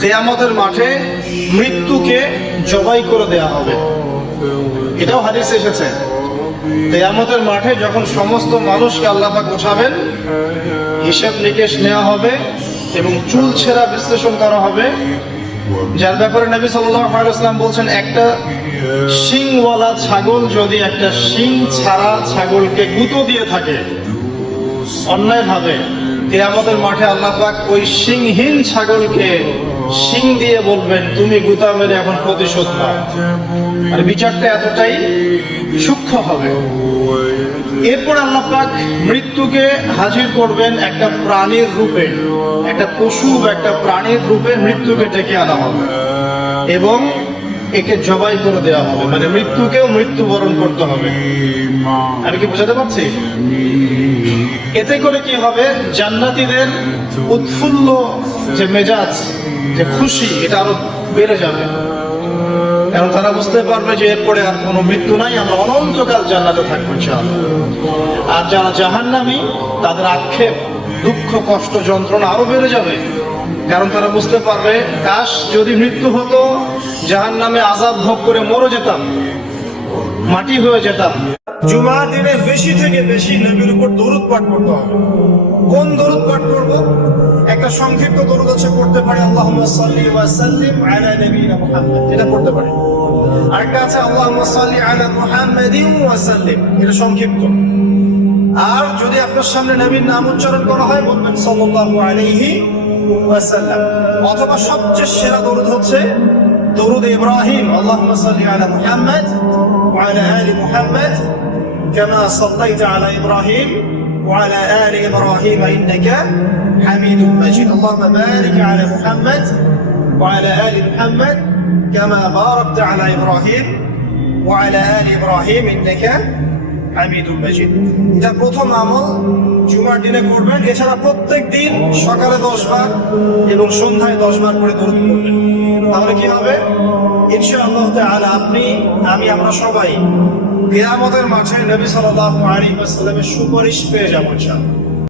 কেয়ামতের মাঠে মৃত্যুকে জবাই করে দেয়া হবে। এটাও হাদিস এসেছে। কেয়ামতের মাঠে যখন সমস্ত মানুষকে আল্লাপাক উঠাবেন হিসেব নিকেশ নেওয়া হবে এবং চুল ছেঁড়া বিশ্লেষণ করা হবে। যার ব্যাপারে নবী সাল্লাম বলছেন, একটা শিংওয়ালা ছাগল যদি একটা শিং ছাড়া ছাগলকে গুঁতো দিয়ে থাকে, অন্যায়ভাবে কেয়ামতের মাঠে আল্লাহ পাক ওই শিংহীন ছাগলকে শিং দিয়ে বলবেন, তুমি গুতা মেরে এখন প্রতিশোধ নাও। আর বিচারটা এতটাই সূক্ষ্ম হবে। এরপর আল্লাহ পাক মৃত্যুকে হাজির করবেন একটা প্রাণীর রূপে, একটা পশু বা একটা প্রাণীর রূপে মৃত্যুকে ডেকে আনা হবে এবং একে জবাই করে দেওয়া হবে। মানে মৃত্যুকেও মৃত্যুবরণ করতে হবে। আমি কি বোঝাতে পারছি? এতে করে কি হবে? জান্নাতীদের উৎফুল্ল যে মেজাজ, যে খুশি, এটা আরও বেড়ে যাবে। কারণ তারা বুঝতে পারবে যে এরপরে আর কোনো মৃত্যু নাই, আমরা অনন্তকাল জান্নাতে থাকব। আর যারা জাহান্নামী, তাদের আক্ষেপ, দুঃখ, কষ্ট, যন্ত্রণা আরও বেড়ে যাবে। কারণ তারা বুঝতে পারবে, কাশ যদি মৃত্যু হতো, জাহান্নামে আজাদ ভোগ করে মরে যেতাম, মাটি হয়ে যেতাম। জুমার দিনে বেশি থেকে বেশি নবীর উপর দরুদ পাঠ করতে হবে। কোন দরুদ পাঠ করব? একটা সংক্ষিপ্ত দরুদ আছে, পড়তে পারে, আল্লাহুম্মা সাল্লি ওয়া সাল্লিম আলা নবিয়িনা মুহাম্মদ এটা পড়তে পারে। আরেকটা আছে, আল্লাহুম্মা সাল্লি আলা মুহাম্মাদিন ওয়া সাল্লিম এটা সংক্ষিপ্ত। আর যদি আপনার সামনে নবীর নাম উচ্চারণ করা হয়, বলবেন সাল্লাল্লাহু আলাইহি ওয়াসাল্লাম অথবা সবচেয়ে সেরা দরুদ হচ্ছে দরুদ ইব্রাহিম, আল্লাহুম্মা সাল্লি আলা মুহাম্মদ ওয়া আলা আলি মুহাম্মদ كما صليت على ابراهيم وعلى ال ابراهيم انك حميد مجيد اللهم بارك على محمد وعلى ال محمد كما باركت على ابراهيم وعلى ال ابراهيم انك হামিদুল মাজিদ এটা প্রথম আমল জুমার দিনে করবেন এছাড়া প্রত্যেক দিন সকালে দশ বার এবং সন্ধ্যায় দশ বার করে দরুদ করবেন তাহলে কি হবে ইনশাআল্লাহ তাআলা আপনি আমি আমরা সবাই কিয়ামতের মাঠে নবী সাল্লাল্লাহু আলাইহি ওয়াসাল্লামের সুপারিশ পেয়ে যাব ইনশাআল্লাহ